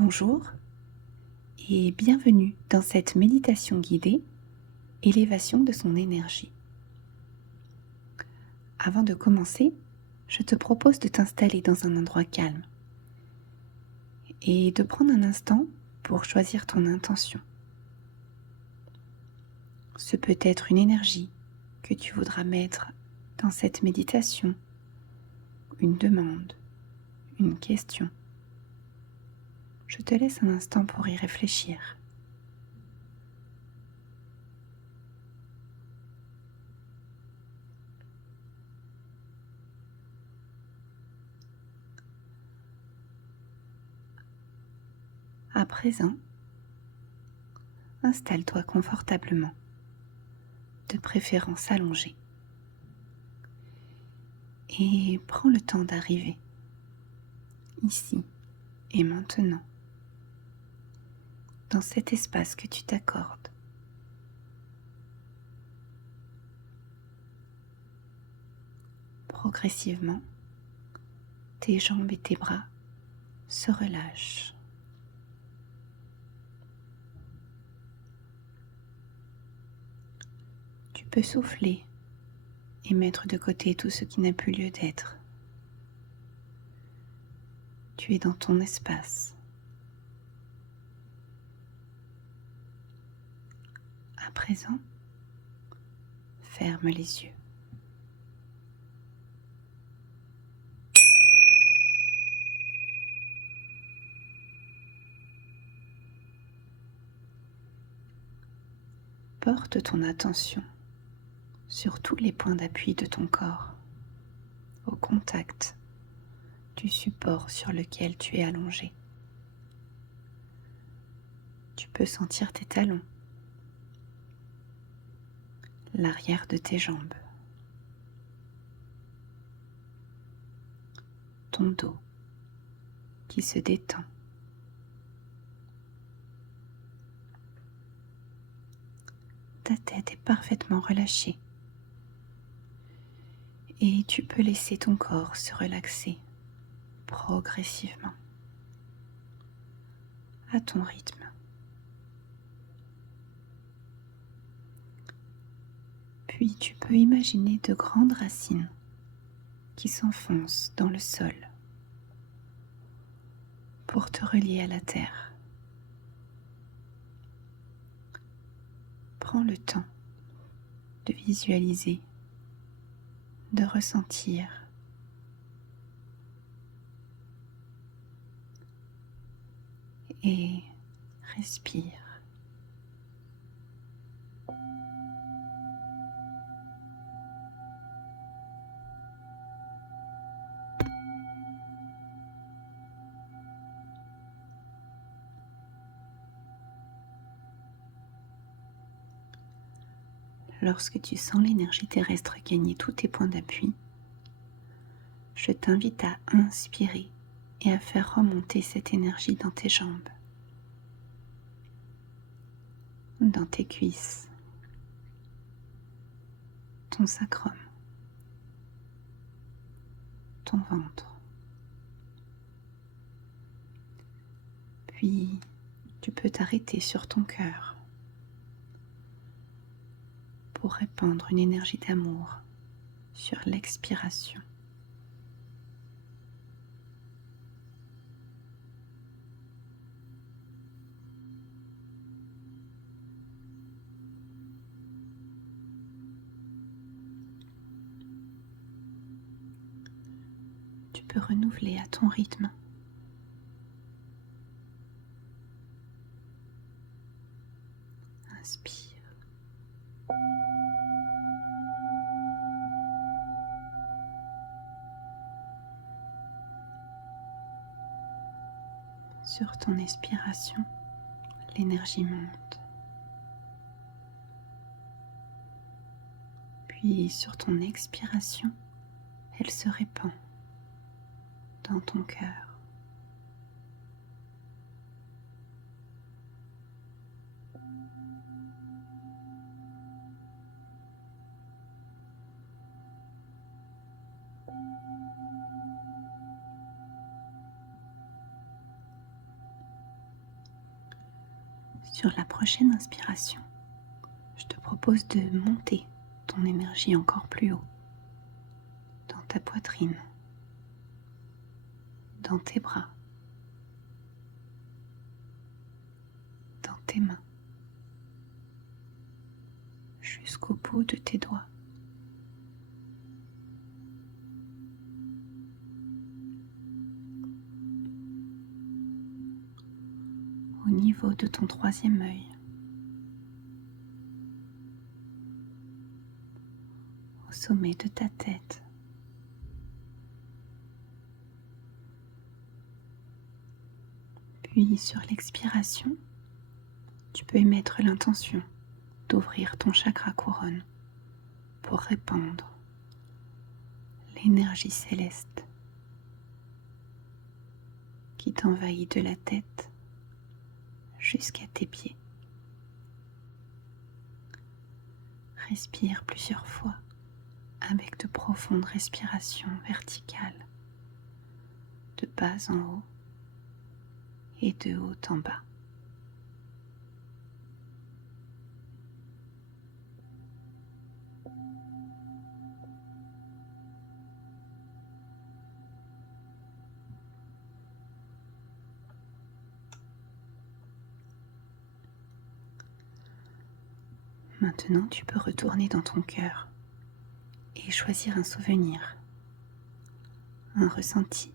Bonjour et bienvenue dans cette méditation guidée, élévation de son énergie. Avant de commencer, je te propose de t'installer dans un endroit calme et de prendre un instant pour choisir ton intention. Ce peut être une énergie que tu voudras mettre dans cette méditation, une demande, une question. Je te laisse un instant pour y réfléchir. À présent, installe-toi confortablement, de préférence allongé, et prends le temps d'arriver, ici et maintenant, dans cet espace que tu t'accordes. Progressivement, tes jambes et tes bras se relâchent. Tu peux souffler et mettre de côté tout ce qui n'a plus lieu d'être. Tu es dans ton espace. À présent, ferme les yeux. Porte ton attention sur tous les points d'appui de ton corps, au contact du support sur lequel tu es allongé. Tu peux sentir tes talons, l'arrière de tes jambes, ton dos qui se détend. Ta tête est parfaitement relâchée et tu peux laisser ton corps se relaxer progressivement à ton rythme. Puis tu peux imaginer de grandes racines qui s'enfoncent dans le sol pour te relier à la terre. Prends le temps de visualiser, de ressentir et respire. Lorsque tu sens l'énergie terrestre gagner tous tes points d'appui, je t'invite à inspirer et à faire remonter cette énergie dans tes jambes, dans tes cuisses, ton sacrum, ton ventre. Puis tu peux t'arrêter sur ton cœur pour répandre une énergie d'amour sur l'expiration. Tu peux renouveler à ton rythme. Inspire. Sur ton expiration, l'énergie monte. Puis sur ton expiration, elle se répand dans ton cœur. Sur la prochaine inspiration, je te propose de monter ton énergie encore plus haut, dans ta poitrine, dans tes bras, dans tes mains, jusqu'au bout de tes doigts. Au niveau de ton troisième œil, au sommet de ta tête, puis sur l'expiration, tu peux émettre l'intention d'ouvrir ton chakra couronne pour répandre l'énergie céleste qui t'envahit de la tête jusqu'à tes pieds. Respire plusieurs fois avec de profondes respirations verticales, de bas en haut et de haut en bas. Maintenant, tu peux retourner dans ton cœur et choisir un souvenir, un ressenti,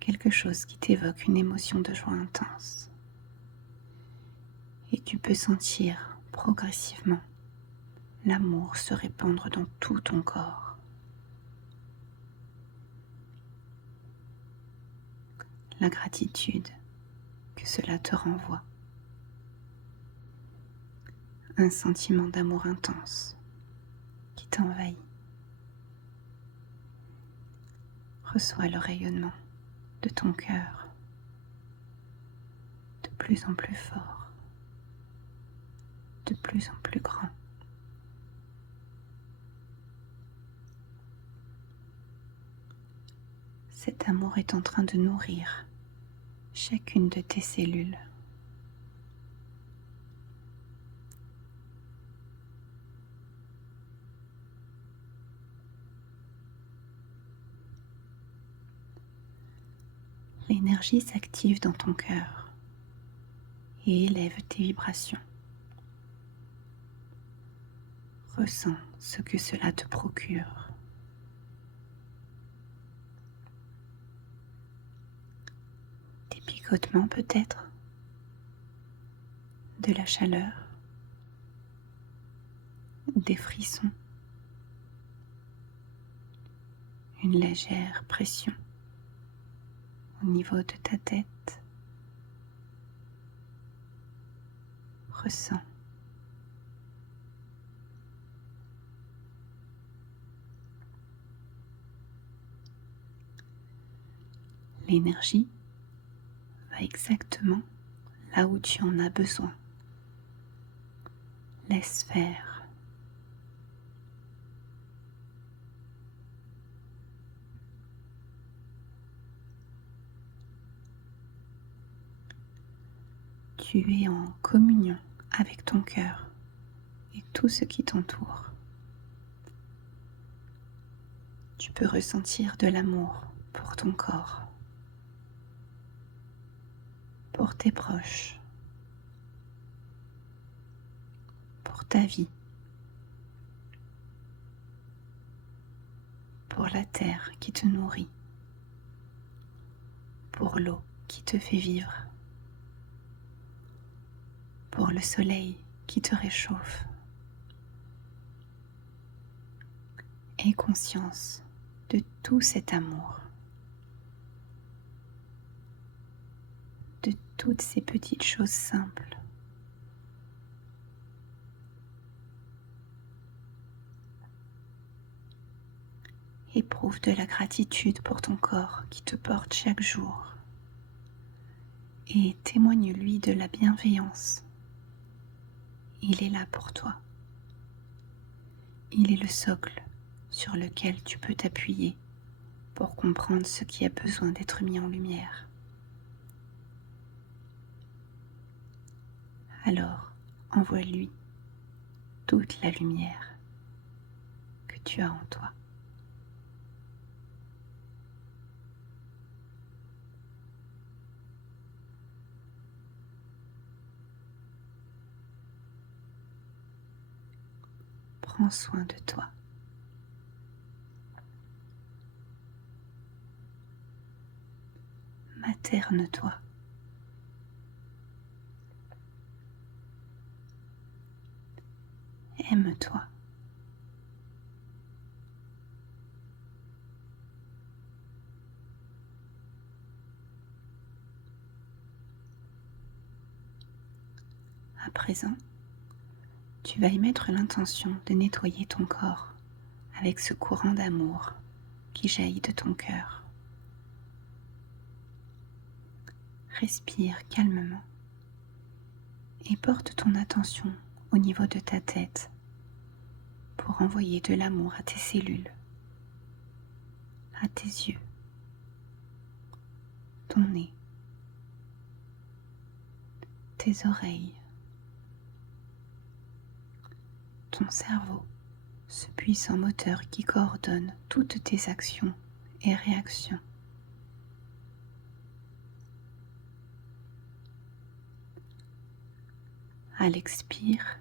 quelque chose qui t'évoque une émotion de joie intense. Et tu peux sentir progressivement l'amour se répandre dans tout ton corps. La gratitude que cela te renvoie. Un sentiment d'amour intense qui t'envahit. Reçois le rayonnement de ton cœur de plus en plus fort, de plus en plus grand. Cet amour est en train de nourrir chacune de tes cellules. L'énergie s'active dans ton cœur et élève tes vibrations. Ressens ce que cela te procure. Des picotements peut-être, de la chaleur, des frissons, une légère pression au niveau de ta tête. Ressens. L'énergie va exactement là où tu en as besoin. Laisse faire. Tu es en communion avec ton cœur et tout ce qui t'entoure. Tu peux ressentir de l'amour pour ton corps, pour tes proches, pour ta vie, pour la terre qui te nourrit, pour l'eau qui te fait vivre, pour le soleil qui te réchauffe. Aie conscience de tout cet amour, de toutes ces petites choses simples. Éprouve de la gratitude pour ton corps qui te porte chaque jour et témoigne-lui de la bienveillance. Il est là pour toi. Il est le socle sur lequel tu peux t'appuyer pour comprendre ce qui a besoin d'être mis en lumière. Alors, envoie-lui toute la lumière que tu as en toi. Prends soin de toi. Materne-toi. Aime-toi. À présent, tu vas y mettre l'intention de nettoyer ton corps avec ce courant d'amour qui jaillit de ton cœur. Respire calmement et porte ton attention au niveau de ta tête pour envoyer de l'amour à tes cellules, à tes yeux, ton nez, tes oreilles, ton cerveau, ce puissant moteur qui coordonne toutes tes actions et réactions. À l'expire,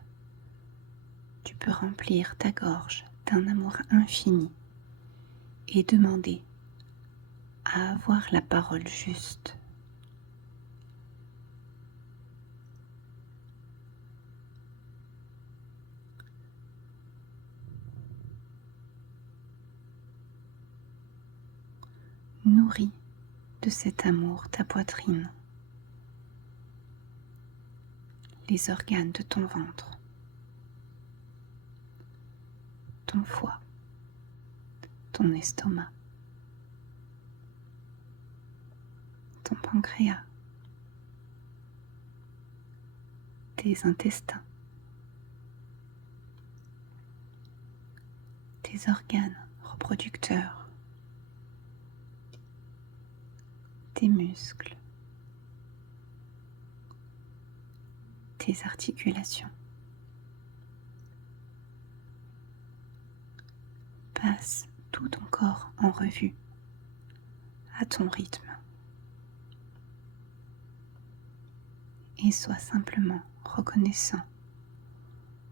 tu peux remplir ta gorge d'un amour infini et demander à avoir la parole juste. Nourris de cet amour ta poitrine, les organes de ton ventre, ton foie, ton estomac, ton pancréas, tes intestins, tes organes reproducteurs, tes muscles, tes articulations. Passe tout ton corps en revue à ton rythme et sois simplement reconnaissant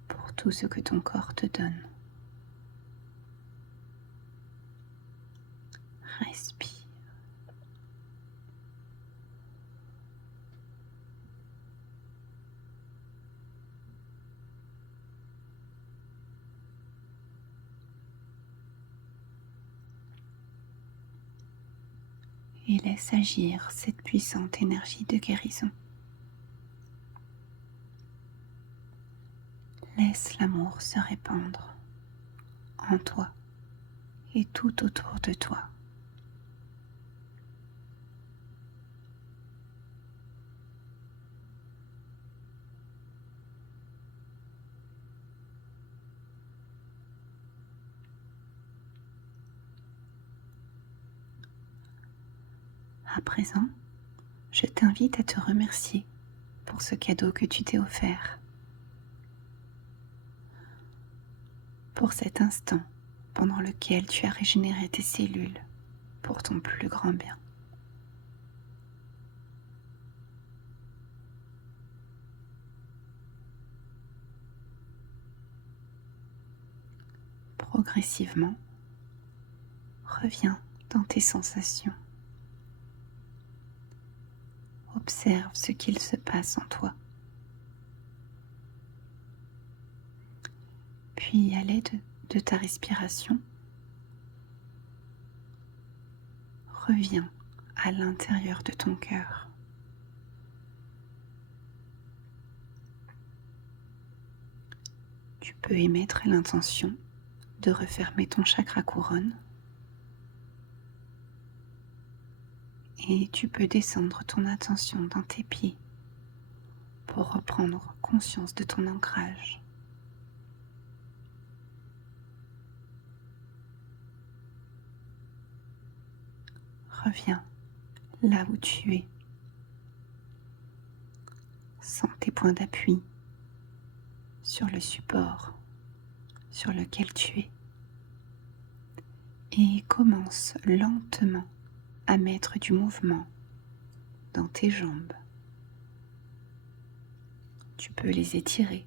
pour tout ce que ton corps te donne. Respire. Et laisse agir cette puissante énergie de guérison. Laisse l'amour se répandre en toi et tout autour de toi. À présent, je t'invite à te remercier pour ce cadeau que tu t'es offert, pour cet instant pendant lequel tu as régénéré tes cellules pour ton plus grand bien. Progressivement, reviens dans tes sensations. Observe ce qu'il se passe en toi. Puis, à l'aide de ta respiration, reviens à l'intérieur de ton cœur. Tu peux émettre l'intention de refermer ton chakra couronne et tu peux descendre ton attention dans tes pieds pour reprendre conscience de ton ancrage. Reviens là où tu es, Sens tes points d'appui sur le support sur lequel tu es et commence lentement à mettre du mouvement dans tes jambes. Tu peux les étirer.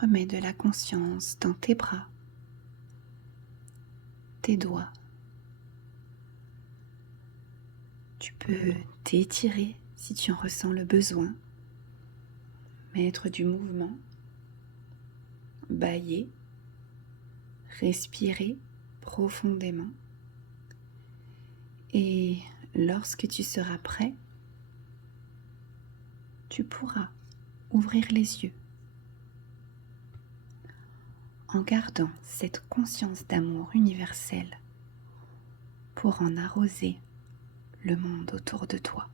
Remets de la conscience dans tes bras, tes doigts. Tu peux t'étirer si tu en ressens le besoin, mettre du mouvement, bâiller, respirer profondément. Et lorsque tu seras prêt, tu pourras ouvrir les yeux en gardant cette conscience d'amour universel pour en arroser le monde autour de toi.